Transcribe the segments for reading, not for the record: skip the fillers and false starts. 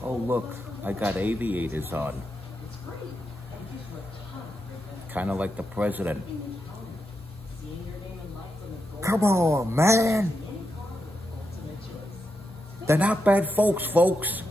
Oh, look, I got aviators on. Kind of like the president. Come on, man. They're not bad folks, folks.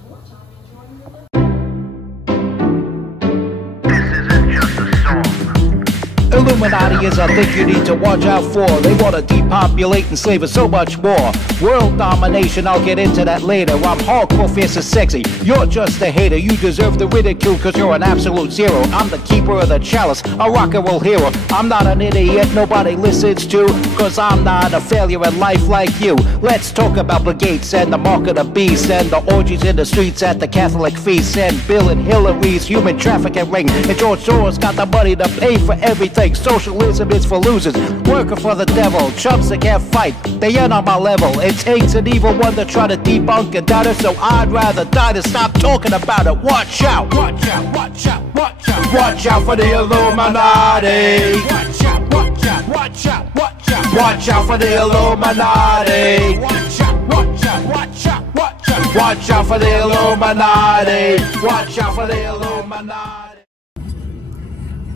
Illuminati is a thing you need to watch out for. They want to depopulate and slave us so much more. World domination, I'll get into that later. I'm hardcore, fierce and sexy. You're just a hater. You deserve the ridicule because you're an absolute zero. I'm the keeper of the chalice, a rock and roll hero. I'm not an idiot nobody listens to, because I'm not a failure in life like you. Let's talk about Bill Gates and the mark of the beast, and the orgies in the streets at the Catholic feasts, and Bill and Hillary's human trafficking ring, and George Soros got the money to pay for everything. Socialism is for losers, working for the devil. Chumps that can't fight, they ain't on my level. It takes an evil one to try to debunk and doubt it, so I'd rather die than stop talking about it. Watch out, watch out, watch out, watch out. Watch out for the Illuminati. Watch out, watch out, watch out, watch out. Watch out for the Illuminati. Watch out, watch out, watch out, watch out. Watch out for the Illuminati. Watch out for the Illuminati.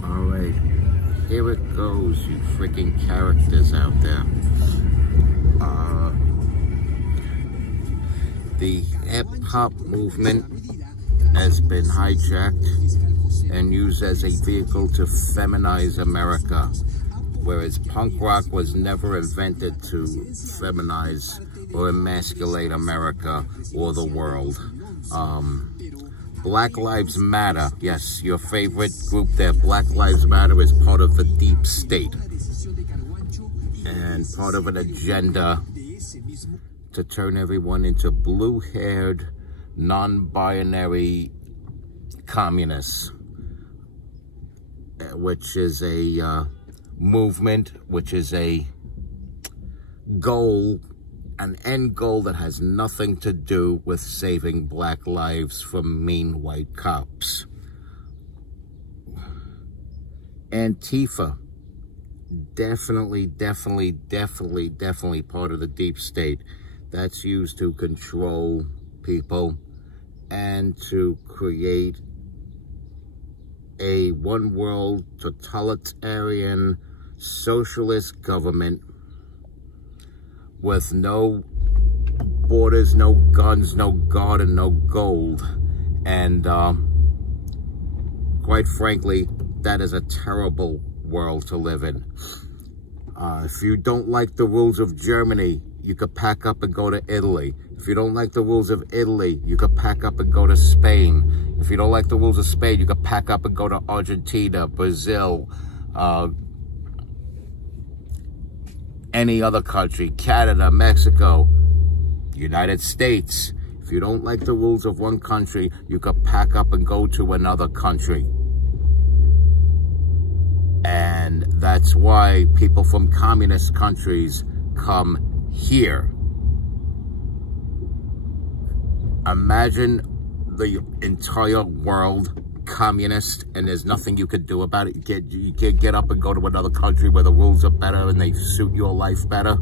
Alright, here it goes, you freaking characters out there. The hip-hop movement has been hijacked and used as a vehicle to feminize America, whereas punk rock was never invented to feminize or emasculate America or the world. Black Lives Matter, yes, your favorite group there, Black Lives Matter, is part of the deep state and part of an agenda to turn everyone into blue-haired, non-binary communists, which is a movement, which is a goal, an end goal that has nothing to do with saving black lives from mean white cops. Antifa, definitely part of the deep state. That's used to control people and to create a one-world totalitarian socialist government with no borders, no guns, no God, and no gold. And quite frankly, that is a terrible world to live in. If you don't like the rules of Germany, you could pack up and go to Italy. If you don't like the rules of Italy, you could pack up and go to Spain. If you don't like the rules of Spain, you could pack up and go to Argentina, Brazil, any other country, Canada, Mexico, United States. If you don't like the rules of one country, you could pack up and go to another country. And that's why people from communist countries come here. Imagine the entire world communist and there's nothing you could do about it. You can't get up and go to another country where the rules are better and they suit your life better.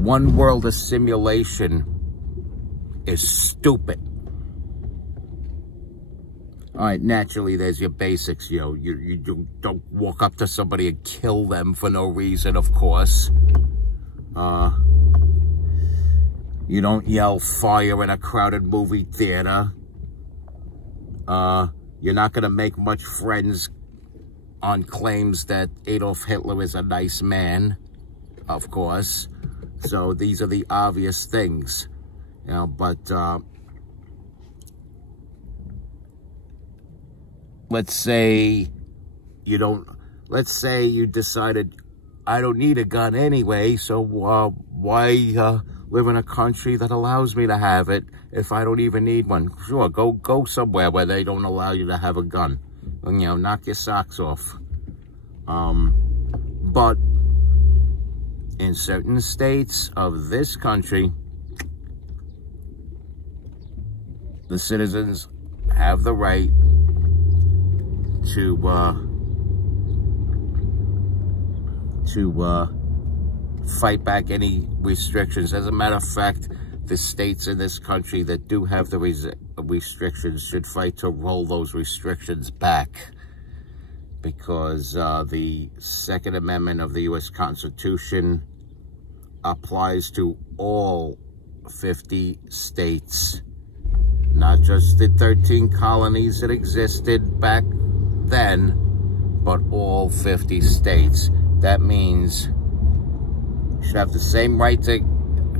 One world of simulation is stupid. All right, naturally, there's your basics, you know. You don't walk up to somebody and kill them for no reason, of course. You don't yell fire in a crowded movie theater. You're not going to make much friends on claims that Adolf Hitler is a nice man, of course. So these are the obvious things, you know, but let's say you decided, I don't need a gun anyway, so why live in a country that allows me to have it if I don't even need one? Sure, go somewhere where they don't allow you to have a gun. And, you know, knock your socks off. But in certain states of this country, the citizens have the right to fight back any restrictions. As a matter of fact, the states in this country that do have the restrictions should fight to roll those restrictions back, because the Second Amendment of the U.S. Constitution applies to all 50 states, not just the 13 colonies that existed back then, but all 50 states. That means you should have the same right to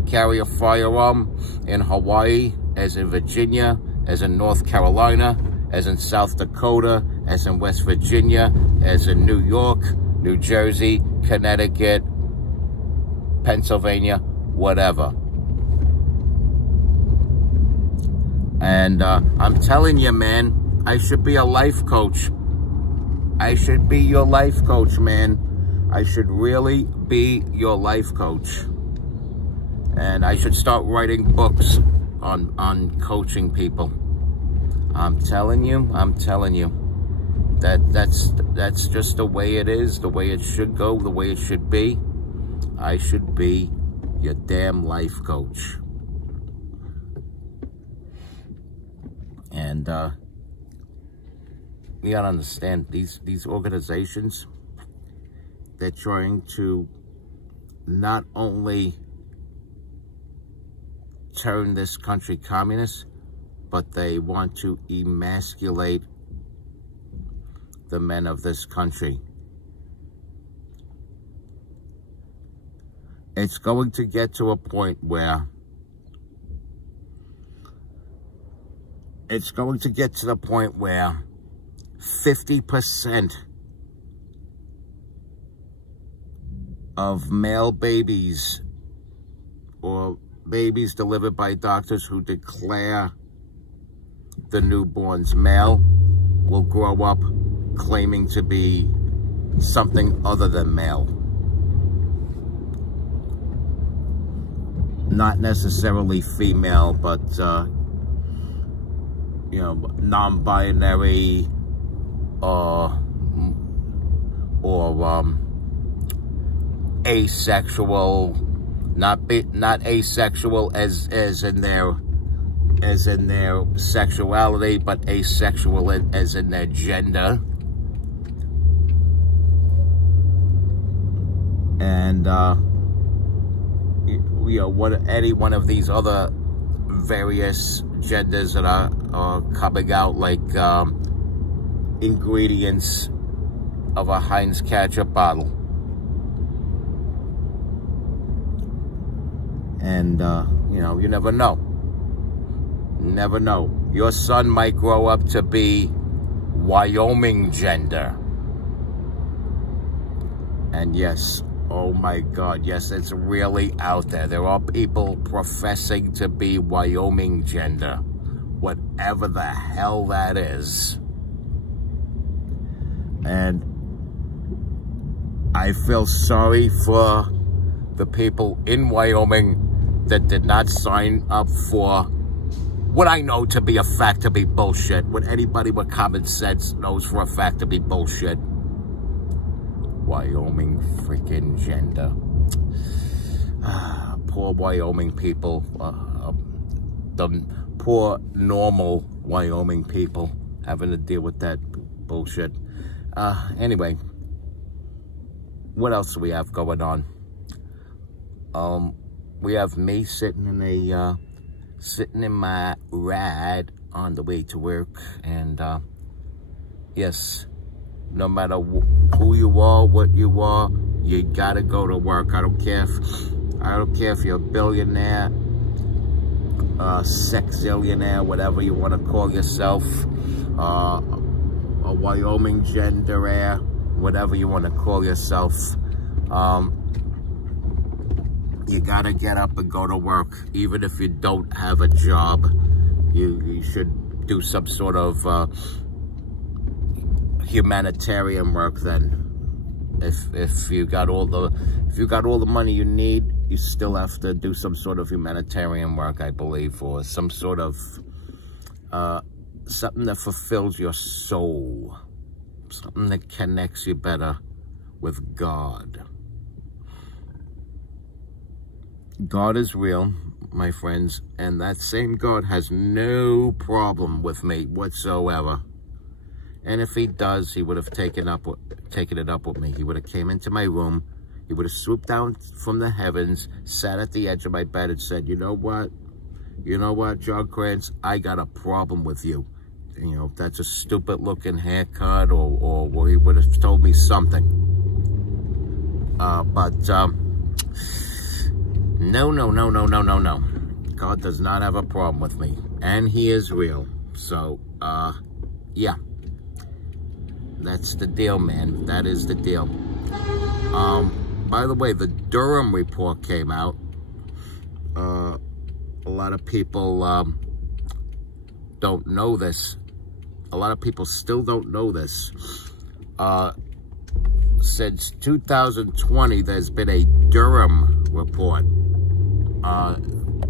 carry a firearm in Hawaii as in Virginia, as in North Carolina, as in South Dakota, as in West Virginia, as in New York, New Jersey, Connecticut, Pennsylvania, whatever. And I'm telling you, man, I should be a life coach. I should be your life coach, man. I should really be your life coach. And I should start writing books on coaching people. I'm telling you, that's just the way it is, the way it should go, the way it should be. I should be your damn life coach. And you gotta understand, these organizations, they're trying to not only turn this country communist, but they want to emasculate the men of this country. It's going to get to a point where 50% of male babies or babies delivered by doctors who declare the newborns male will grow up claiming to be something other than male. Not necessarily female, but you know, non-binary or asexual. Not asexual as in their sexuality, but asexual as in their gender. And you know, any one of these other various genders that are coming out, like ingredients of a Heinz ketchup bottle. And, you know, you never know. You never know. Your son might grow up to be Wyoming gender. And yes, oh my God, yes, it's really out there. There are people professing to be Wyoming gender. Whatever the hell that is. And I feel sorry for the people in Wyoming that did not sign up for what I know to be a fact to be bullshit. What anybody with common sense knows for a fact to be bullshit. Wyoming freaking gender. Poor Wyoming people. The poor, normal Wyoming people having to deal with that bullshit. Anyway, what else do we have going on? We have me sitting in my ride on the way to work, and yes, no matter who you are, what you are, you gotta go to work. I don't care if you're a billionaire, sexillionaire, whatever you want to call yourself, a Wyoming gender, whatever you want to call yourself. You gotta get up and go to work. Even if you don't have a job, you should do some sort of humanitarian work. Then, if you got all the money you need, you still have to do some sort of humanitarian work, I believe, or some sort of something that fulfills your soul, something that connects you better with God. God is real, my friends, and that same God has no problem with me whatsoever. And if he does, he would have taken it up with me. He would have came into my room. He would have swooped down from the heavens, sat at the edge of my bed and said, you know what? You know what, John Krantz? I got a problem with you. You know, that's a stupid looking haircut, or he would have told me something. No. God does not have a problem with me. And he is real. So, yeah. That's the deal, man. That is the deal. By the way, the Durham report came out. A lot of people don't know this. A lot of people still don't know this. Since 2020, there's been a Durham report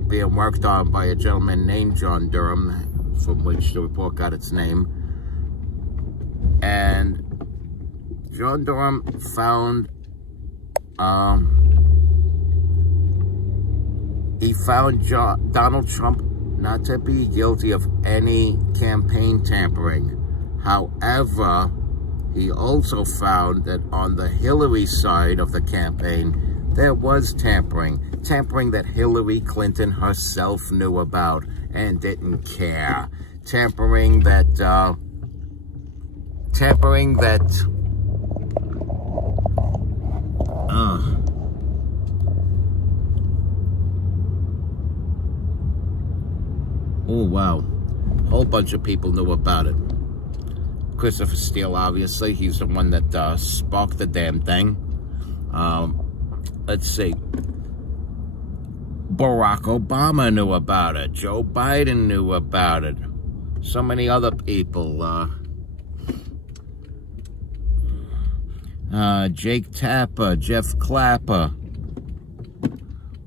being worked on by a gentleman named John Durham, from which the report got its name. And John Durham found Donald Trump not to be guilty of any campaign tampering. However, he also found that on the Hillary side of the campaign, there was tampering that Hillary Clinton herself knew about and didn't care. Tampering that oh, wow. A whole bunch of people knew about it. Christopher Steele, obviously. He's the one that sparked the damn thing. Let's see. Barack Obama knew about it. Joe Biden knew about it. So many other people. Jake Tapper, Jeff Clapper.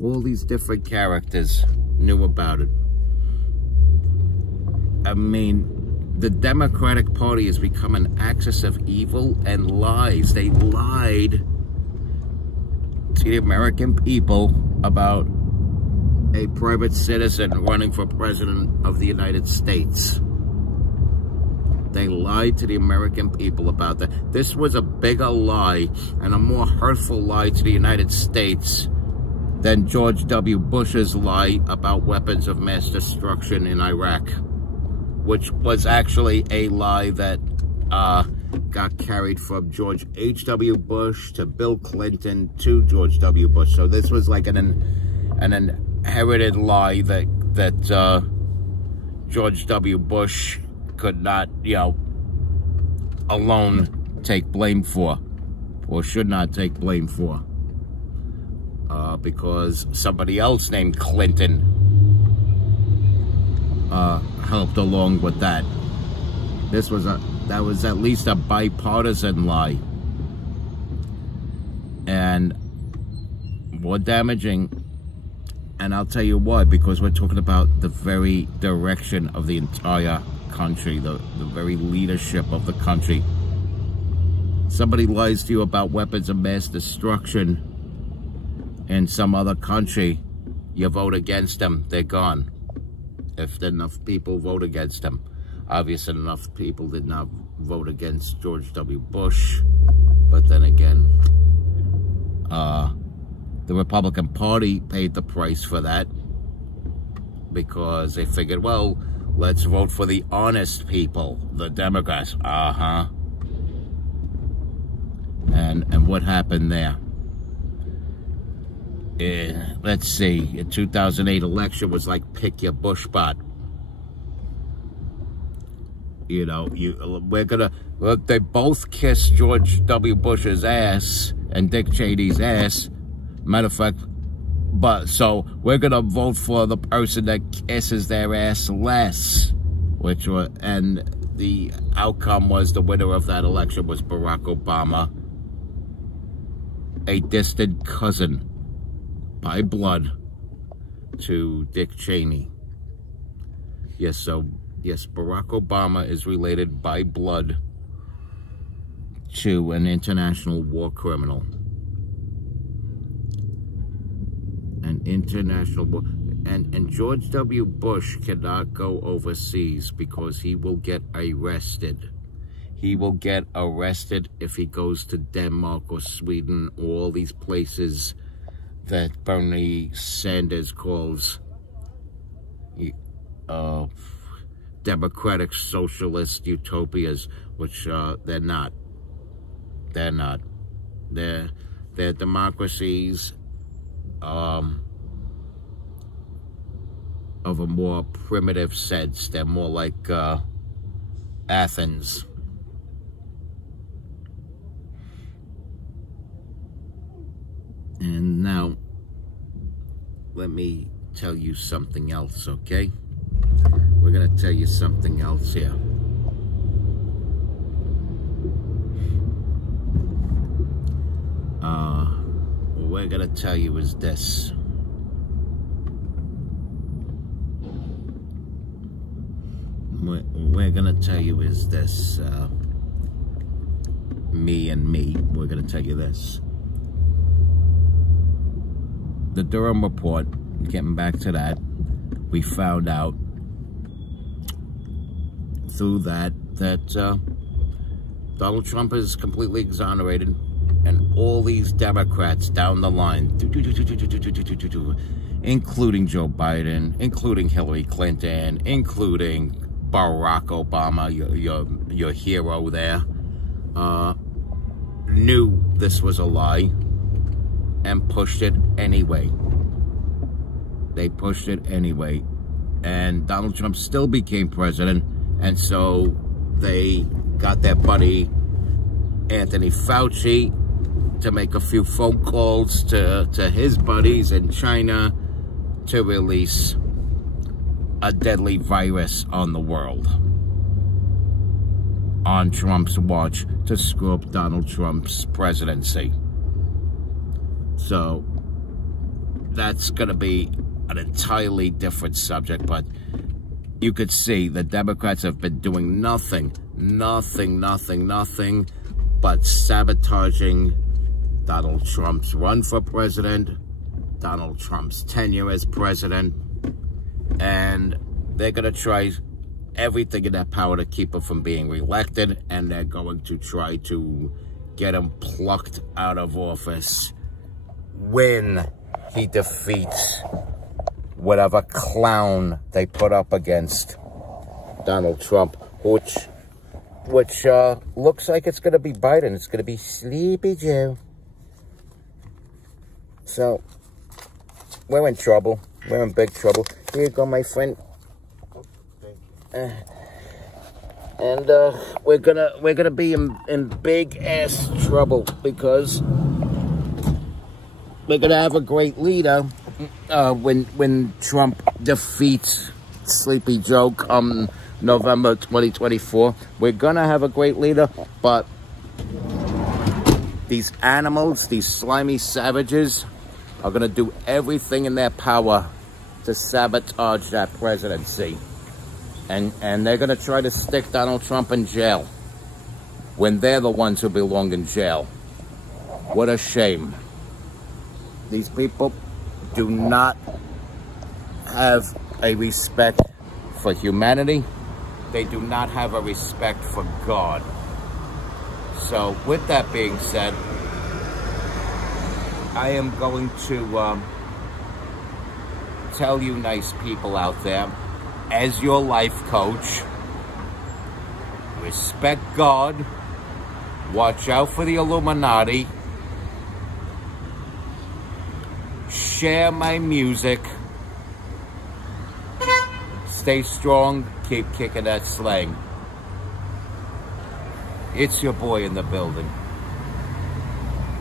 All these different characters knew about it. I mean, the Democratic Party has become an axis of evil and lies. They lied to the American people about a private citizen running for president of the United States. They lied to the American people about that. This was a bigger lie and a more hurtful lie to the United States than George W. Bush's lie about weapons of mass destruction in Iraq, which was actually a lie that got carried from George H.W. Bush to Bill Clinton to George W. Bush. So this was like an inherited lie that George W. Bush could not, alone take blame for, or should not take blame for, because somebody else named Clinton helped along with that. That was at least a bipartisan lie, and more damaging. And I'll tell you why, because we're talking about the very direction of the entire country, the very leadership of the country. Somebody lies to you about weapons of mass destruction in some other country, you vote against them, they're gone. If enough people vote against them. Obviously, enough people did not vote against George W. Bush, but then again, the Republican Party paid the price for that, because they figured, well, let's vote for the honest people, the Democrats. And what happened there? Let's see, the 2008 election was like pick your Bush spot. They both kissed George W. Bush's ass and Dick Cheney's ass. Matter of fact, so we're gonna vote for the person that kisses their ass less, and the outcome was the winner of that election was Barack Obama, a distant cousin by blood to Dick Cheney. Yes, Barack Obama is related by blood to an international war criminal. An International war. And George W. Bush cannot go overseas because he will get arrested. He will get arrested if he goes to Denmark or Sweden, or all these places that Bernie Sanders calls democratic socialist utopias, which they're not. They're not. They're democracies of a more primitive sense. They're more like Athens. And now, let me tell you something else, okay? We're going to tell you something else here. What we're going to tell you is this. What we're going to tell you is this. We're going to tell you this. The Durham report, getting back to that, we found out through that Donald Trump is completely exonerated, and all these Democrats down the line, including Joe Biden, including Hillary Clinton, including Barack Obama, your hero there, knew this was a lie and pushed it anyway. They pushed it anyway. And Donald Trump still became president. And so they got their buddy Anthony Fauci to make a few phone calls to his buddies in China to release a deadly virus on the world on Trump's watch to screw up Donald Trump's presidency. So that's going to be an entirely different subject, but you could see the Democrats have been doing nothing but sabotaging Donald Trump's run for president, Donald Trump's tenure as president, and they're going to try everything in their power to keep him from being reelected, and they're going to try to get him plucked out of office when he defeats whatever clown they put up against Donald Trump, which looks like it's going to be Biden. It's going to be Sleepy Joe. So, we're in trouble. We're in big trouble. Here you go, my friend. And we're gonna be in big ass trouble, because we're gonna have a great leader when Trump defeats Sleepy Joe come November 2024. We're gonna have a great leader, but these animals, these slimy savages, are gonna do everything in their power to sabotage that presidency. And they're going to try to stick Donald Trump in jail when they're the ones who belong in jail. What a shame. These people do not have a respect for humanity. They do not have a respect for God. So, with that being said, I am going to tell you nice people out there, as your life coach, respect God, watch out for the Illuminati, share my music, stay strong, keep kicking that slang. It's your boy in the building.